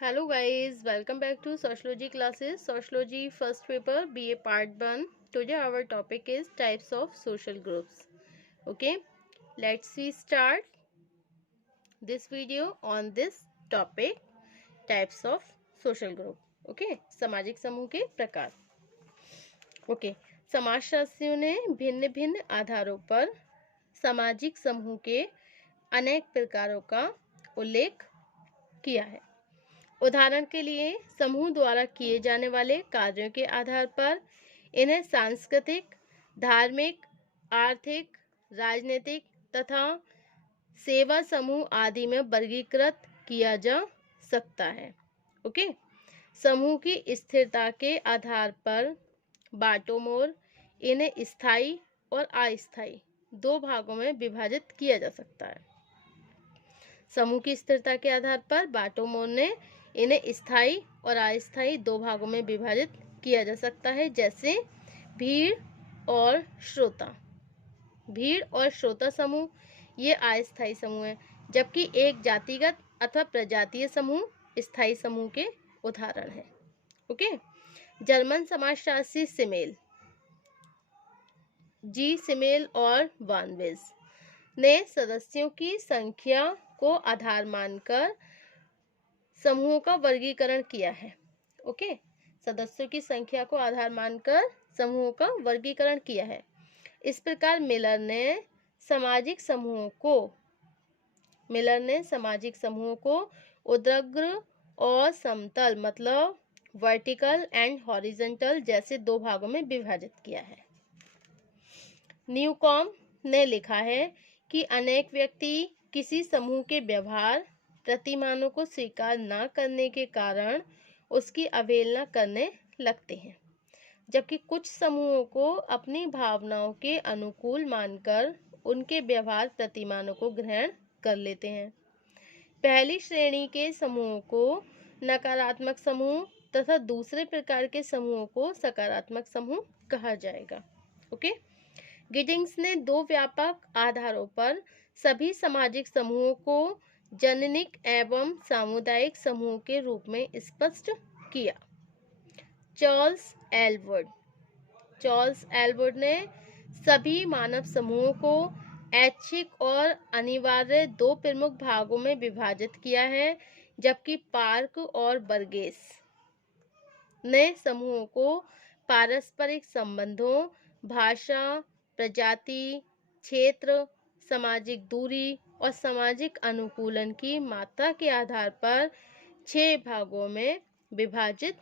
Hello guys, welcome back to Sociology classes. Sociology first paper BA part 1. Today our topic is types of social groups. Okay, let's we start this video on this topic types of social group. Okay, सामाजिक समूह के प्रकार. Okay, समाजशास्त्रियों ने भिन्न भिन्न आधारों पर सामाजिक समूह के अनेक प्रकारों का उल्लेख किया है. उदाहरण के लिए समूह द्वारा किए जाने वाले कार्यों के आधार पर इन्हें सांस्कृतिक, धार्मिक, आर्थिक, राजनीतिक तथा सेवा समूह आदि में वर्गीकृत किया जा सकता है. ओके, समूह की स्थिरता के आधार पर बाटोमोर इन्हें स्थायी और अस्थायी दो भागों में विभाजित किया जा सकता है. समूह की स्थिरता के आधार पर बाटोमोर ने इन्हें स्थायी और अस्थायी दो भागों में विभाजित किया जा सकता है, जैसे भीड़ और श्रोता. भीड़ और श्रोता समूह ये अस्थायी समूह है, जबकि एक जातिगत अथवा प्रजातीय समूह स्थायी समूह के उदाहरण है. ओके, जर्मन समाजशास्त्री सिमेल और वानवेज ने सदस्यों की संख्या को आधार मानकर समूहों का वर्गीकरण किया है. ओके, सदस्यों की संख्या को आधार मानकर समूहों का वर्गीकरण किया है. इस प्रकार मिलर ने सामाजिक समूहों को ऊर्ध्वाधर और समतल मतलब वर्टिकल एंड हॉरिजॉन्टल जैसे दो भागों में विभाजित किया है. न्यूकॉम ने लिखा है कि अनेक व्यक्ति किसी समूह के व्यवहार प्रतिमानों को स्वीकार न करने के कारण उसकी अवहेलना करने लगते हैं, जबकि कुछ समूहों को अपनी भावनाओं के अनुकूल मानकर उनके व्यवहार प्रतिमानों को ग्रहण कर लेते हैं. पहली श्रेणी के समूहों को नकारात्मक समूह तथा दूसरे प्रकार के समूहों को सकारात्मक समूह कहा जाएगा. ओके, गिडिंग्स ने दो व्यापक आधारों पर सभी सामाजिक समूहों को जननिक एवं सामुदायिक समूह के रूप में स्पष्ट किया. चार्ल्स एलवुड ने सभी मानव समूहों को ऐच्छिक और अनिवार्य दो प्रमुख भागों में विभाजित किया है, जबकि पार्क और बर्गेस ने समूहों को पारस्परिक संबंधों, भाषा, प्रजाति, क्षेत्र, सामाजिक दूरी और सामाजिक अनुकूलन की मात्रा के आधार पर 6 भागों में विभाजित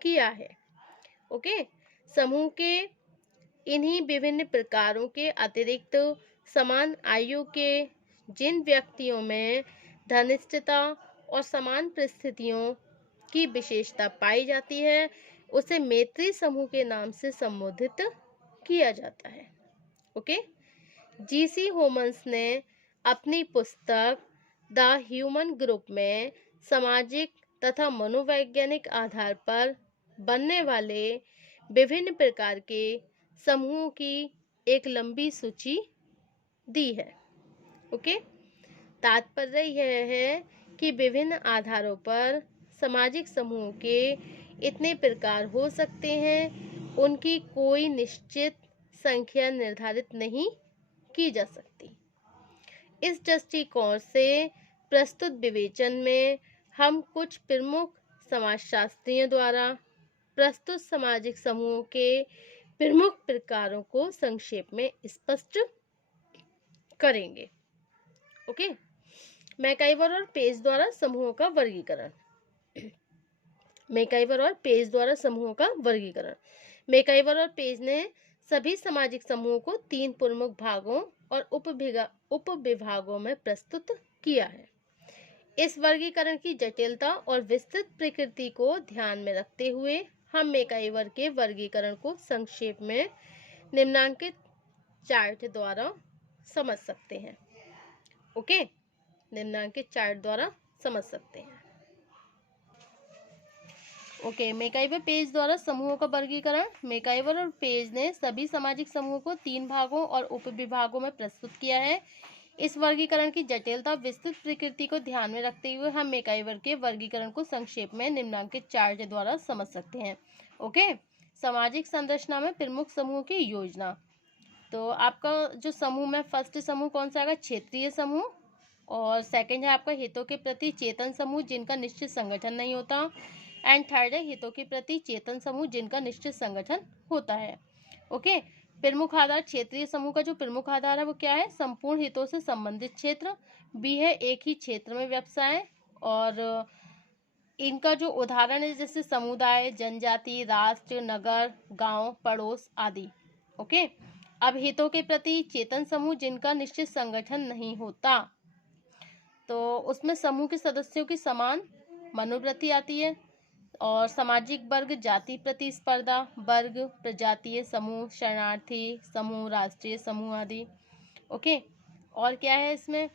किया है. ओके, समूह के इन्हीं विभिन्न प्रकारों के अतिरिक्त समान आयु के जिन व्यक्तियों में घनिष्ठता और समान परिस्थितियों की विशेषता पाई जाती है उसे मैत्री समूह के नाम से संबोधित किया जाता है. ओके, जीसी होमन्स ने अपनी पुस्तक द ह्यूमन ग्रुप में सामाजिक तथा मनोवैज्ञानिक आधार पर बनने वाले विभिन्न प्रकार के समूहों की एक लंबी सूची दी है. ओके, तात्पर्य यह है कि विभिन्न आधारों पर सामाजिक समूह के इतने प्रकार हो सकते हैं, उनकी कोई निश्चित संख्या निर्धारित नहीं की जा सकती. इस दृष्टिकोण से प्रस्तुत विवेचन में हम कुछ प्रमुख समाजशास्त्रियों द्वारा प्रस्तुत सामाजिक समूहों के प्रमुख प्रकारों को संक्षेप में स्पष्ट करेंगे. ओके, मैकाइवर और पेज द्वारा समूहों का वर्गीकरण. मैकाइवर और पेज ने सभी सामाजिक समूहों को 3 प्रमुख भागों और उपविभागों में प्रस्तुत किया है. इस वर्गीकरण की जटिलता और विस्तृत प्रकृति को ध्यान में रखते हुए हम मैकाइवर के वर्गीकरण को संक्षेप में निम्नांकित चार्ट द्वारा समझ सकते हैं. ओके, निम्नांकित चार्ट द्वारा समझ सकते हैं. ओके, मैकाइवर पेज द्वारा समूहों का वर्गीकरण. मैकाइवर और पेज ने सभी सामाजिक समूहों को 3 भागों और उपविभागों में प्रस्तुत किया है. इस वर्गीकरण की जटिलता और विस्तृत प्रकृति को ध्यान में रखते हुए हम मैकाइवर के वर्गीकरण को संक्षेप में निम्नलिखित चार्ट द्वारा समझ सकते हैं। ओके, सामाजिक संरचना में प्रमुख समूह की योजना। तो आपका जो समूह में फर्स्ट समूह कौन सा आएगा? क्षेत्रीय समूह। और सेकंड है आपका हितों के प्रति चेतन समूह जिनका निश्चित संगठन नहीं होता। एंड थर्ड है हितों के प्रति चेतन समूह जिनका निश्चित संगठन होता है। ओके, प्रमुख आधार क्षेत्रीय समूह का जो प्रमुख आधार है वो क्या है? संपूर्ण हितों से संबंधित क्षेत्र। बी है एक ही क्षेत्र में व्यवसाय। और इनका जो उदाहरण है जैसे समुदाय, जनजाति, राष्ट्र, नगर, गांव, पड़ोस आदि। ओके, अब हितों के प्रति चेतन समूह जिनका निश्चित संगठन नहीं होता, तो उसमें समूह के सदस्यों की समान मनोवृत्ति आती है। और सामाजिक वर्ग, जाति प्रतिस्पर्धा वर्ग, प्रजातीय समूह, शरणार्थी समूह, राष्ट्रीय समूह आदि। ओके, और क्या है इसमें?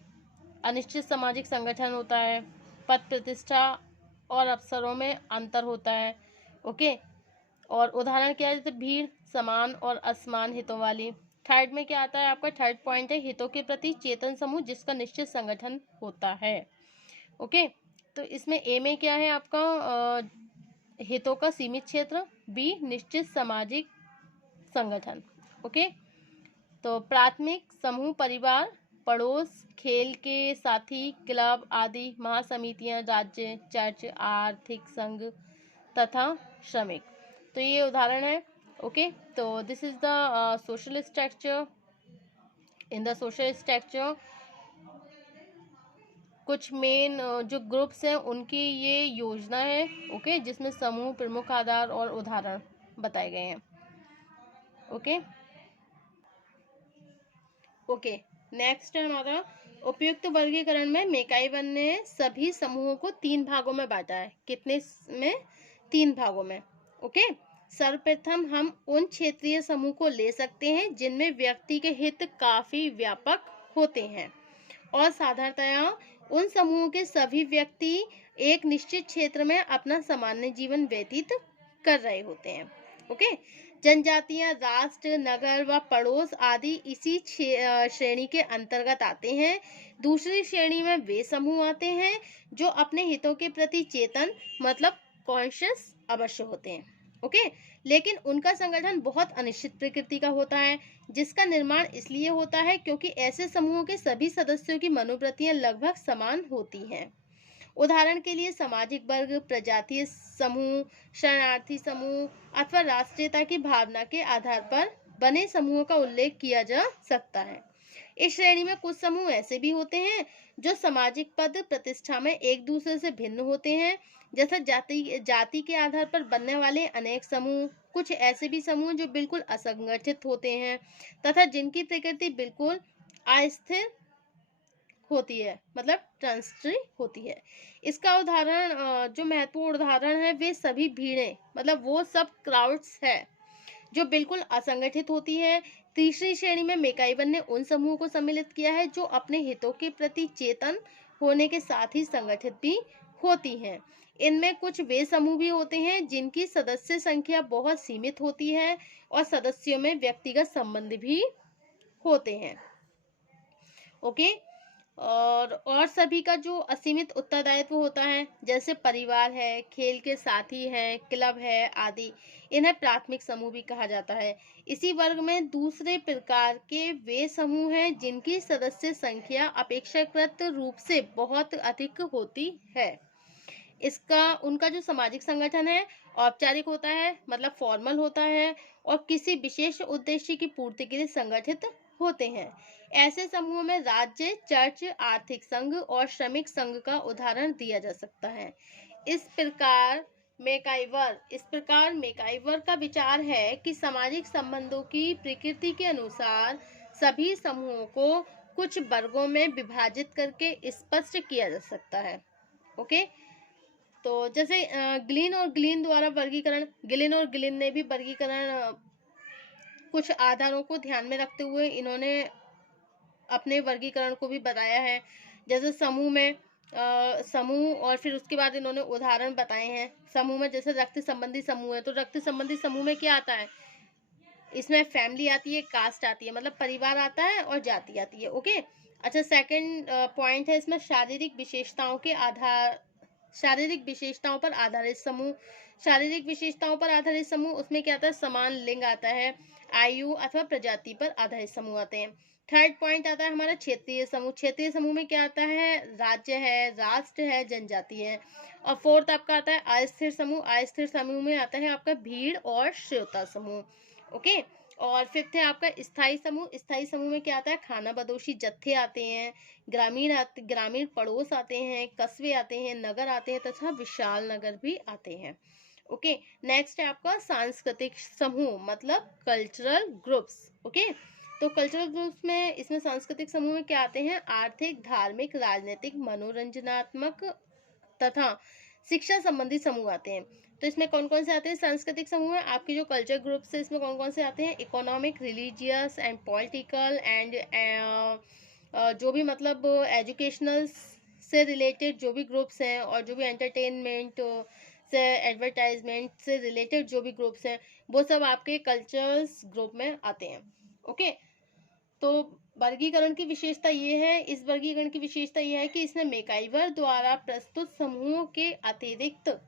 अनिश्चित सामाजिक संगठन होता है, पद प्रतिष्ठा और अवसरों में अंतर होता है। ओके, और उदाहरण क्या है? जैसे भीड़, समान और असमान हितों वाली। थर्ड में क्या आता है आपका? थर्ड पॉइंट है हितों के प्रति चेतन समूह जिसका निश्चित संगठन होता है। ओके, तो इसमें ए में क्या है आपका? हितों का सीमित क्षेत्र। बी निश्चित सामाजिक संगठन। ओके, तो प्राथमिक समूह परिवार, पड़ोस, खेल के साथी, क्लब आदि, महासमितियां, राज्य, चर्च, आर्थिक संघ तथा श्रमिक। तो ये उदाहरण है। ओके, तो this is the social structure. In the social structure कुछ मेन जो ग्रुप्स हैं उनकी ये योजना है। ओके, जिसमें समूह, प्रमुख आधार और उदाहरण बताए गए हैं। ओके ओके, नेक्स्ट है हमारा उपयुक्त वर्गीकरण में मैकाइवर ने सभी समूहों को 3 भागों में बांटा है। कितने में? 3 भागों में। ओके, सर्वप्रथम हम उन क्षेत्रीय समूह को ले सकते हैं जिनमें व्यक्ति के हित काफी व्यापक होते हैं और साधारणतया उन समूहों के सभी व्यक्ति एक निश्चित क्षेत्र में अपना सामान्य जीवन व्यतीत कर रहे होते हैं। ओके, जनजातियां, राष्ट्र, नगर व पड़ोस आदि इसी श्रेणी के अंतर्गत आते हैं। दूसरी श्रेणी में वे समूह आते हैं जो अपने हितों के प्रति चेतन मतलब कॉन्शियस अवश्य होते हैं। ओके, लेकिन उनका संगठन बहुत अनिश्चित प्रकृति का होता है, जिसका निर्माण इसलिए होता है क्योंकि ऐसे समूहों के सभी सदस्यों की मनोवृत्तियां लगभग समान होती हैं। उदाहरण के लिए सामाजिक वर्ग, प्रजातीय समूह, शरणार्थी समूह अथवा राष्ट्रीयता की भावना के आधार पर बने समूहों का उल्लेख किया जा सकता है। इस श्रेणी में कुछ समूह ऐसे भी होते हैं जो सामाजिक पद प्रतिष्ठा में एक दूसरे से भिन्न होते हैं, जैसा जाति के आधार पर बनने वाले अनेक समूह। कुछ ऐसे भी समूह जो बिल्कुल असंगठित होते हैं तथा जिनकी प्रकृति बिल्कुल अस्थिर होती है, मतलब ट्रांजिटरी होती है। इसका उदाहरण जो महत्वपूर्ण उदाहरण है वे सभी भीड़ें, मतलब वो सब क्राउड्स है जो बिल्कुल असंगठित होती है। तीसरी श्रेणी में मैकाइवर ने उन समूहों को सम्मिलित किया है जो अपने हितों के प्रति चेतन होने के साथ ही संगठित भी होती हैं। इनमें कुछ वे समूह भी होते हैं जिनकी सदस्य संख्या बहुत सीमित होती है और सदस्यों में व्यक्तिगत संबंध भी होते हैं। ओके, और सभी का जो असीमित उत्तरदायित्व होता है, जैसे परिवार है, खेल के साथी हैं, क्लब है आदि, इन्हें प्राथमिक समूह भी कहा जाता है। इसी वर्ग में दूसरे प्रकार के वे समूह हैं जिनकी सदस्य संख्या अपेक्षाकृत रूप से बहुत अधिक होती है। उनका जो सामाजिक संगठन है औपचारिक होता है, मतलब फॉर्मल होता है, और किसी विशेष उद्देश्य की पूर्ति के लिए संगठित होते हैं। ऐसे समूहों में राज्य, चर्च, आर्थिक संघ और श्रमिक संघ का उदाहरण दिया जा सकता है। इस प्रकार मैकाइवर का विचार है कि सामाजिक संबंधों की प्रकृति के अनुसार सभी समूहों को कुछ वर्गों में विभाजित करके स्पष्ट किया जा सकता है। ओके, तो जैसे गिलिन और गिलिन द्वारा वर्गीकरण, गिलिन और गिलिन ने भी वर्गीकरण कुछ आधारों को ध्यान में रखते हुए इन्होंने अपने वर्गीकरण को भी बताया है। जैसे समूह में समूह, और फिर उसके बाद इन्होंने उदाहरण बताए हैं। समूह में जैसे रक्त संबंधी समूह है, तो रक्त संबंधी समूह में क्या आता है? इसमें फैमिली आती है, कास्ट आती है, मतलब परिवार आता है, और जाति आती है। ओके, अच्छा, सेकंड पॉइंट है इसमें शारीरिक विशेषताओं पर आधारित समूह। शारीरिक विशेषताओं पर आधारित समूह, उसमें क्या आता है, समान लिंग आता है, आयु अथवा प्रजाति पर आधारित समूह आते हैं। थर्ड पॉइंट आता है हमारा क्षेत्रीय समूह। क्षेत्रीय समूह में क्या आता है, राज्य है, राष्ट्र है, जनजाति है। और फोर्थ आपका आता है अस्थिर समूह। अस्थिर समूह में आता है आपका भीड़ और श्रोता समूह। ओके। और फिफ्थ है आपका स्थायी समूह। स्थायी समूह में क्या आता है, खाना बदोशी जत्थे आते हैं, ग्रामीण पड़ोस आते हैं, कस्बे आते हैं, नगर आते हैं तथा विशाल नगर भी आते हैं। ओके। नेक्स्ट है आपका सांस्कृतिक समूह, मतलब कल्चरल ग्रुप्स। ओके। तो कल्चरल ग्रुप्स में, इसमें सांस्कृतिक समूह में क्या आते हैं, आर्थिक, धार्मिक, राजनीतिक, मनोरंजनात्मक तथा शिक्षा संबंधी समूह आते हैं। तो इसमें कौन कौन से आते हैं सांस्कृतिक समूह में, आपके जो कल्चर ग्रुप्स है इसमें कौन कौन से आते हैं, economic, religious and political and जो भी मतलब एजुकेशनल से रिलेटेड जो भी ग्रुप्स हैं, और जो भी एंटरटेनमेंट से, एडवर्टाइजमेंट से रिलेटेड जो भी ग्रुप्स हैं, वो सब आपके कल्चर्स ग्रुप में आते हैं। ओके। तो वर्गीकरण की विशेषता ये है, इस वर्गीकरण की विशेषता ये है कि इसमें मैकाइवर द्वारा प्रस्तुत समूहों के अतिरिक्त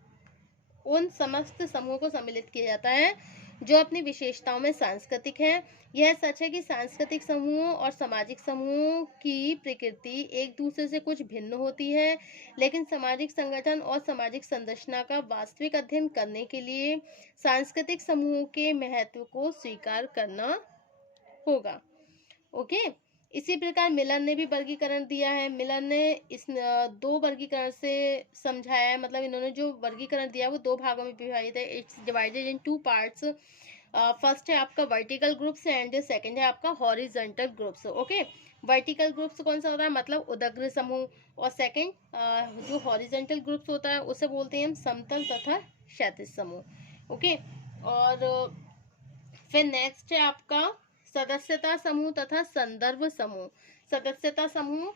उन समस्त समूहों को सम्मिलित किया जाता है जो अपनी विशेषताओं में सांस्कृतिक हैं। यह सच है कि सांस्कृतिक समूहों और सामाजिक समूहों की प्रकृति एक दूसरे से कुछ भिन्न होती है, लेकिन सामाजिक संगठन और सामाजिक संरचना का वास्तविक अध्ययन करने के लिए सांस्कृतिक समूहों के महत्व को स्वीकार करना होगा। ओके। इसी प्रकार मिलन ने भी वर्गीकरण दिया है। मिलन ने इस दो वर्गीकरण से समझाया है, मतलब इन्होंने जो वर्गीकरण दिया वो दो भागों में विभाजित है। It's divided in two parts. First है आपका वर्टिकल ग्रुप्स एंड सेकंड है आपका horizontal groups. Okay. Vertical groups कौन सा होता है, मतलब उदग्र समूह, और सेकंड जो हॉरिजॉन्टल ग्रुप्स होता है उसे बोलते हैं हम समतल तथा क्षैतिज समूह। ओके। और फिर नेक्स्ट है आपका सदस्यता समूह तथा संदर्भ समूह। सदस्यता समूह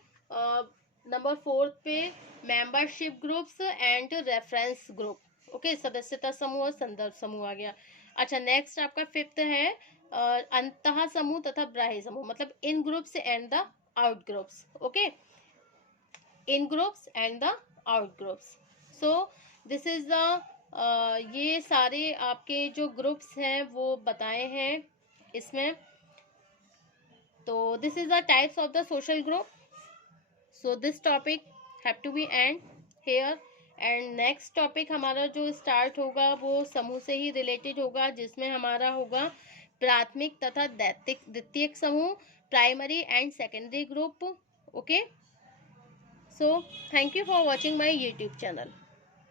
नंबर 4 पे membership groups and reference group. Okay. सदस्यता समूह और संदर्भ समूह आ गया। अच्छा, नेक्स्ट आपका फिफ्थ है अंतः समूह तथा बाह्य समूह, मतलब in groups and the out groups. Okay. In groups and the out groups. So this is the ये सारे आपके जो ग्रुप्स हैं वो बताए हैं इसमें। तो this is the types of the social group. So this topic have to be end here. And next topic हमारा जो स्टार्ट होगा वो समूह से ही रिलेटेड होगा, जिसमें हमारा होगा प्राथमिक तथा द्वितीयक समूह, primary and secondary group. Okay. So thank you for watching my YouTube channel.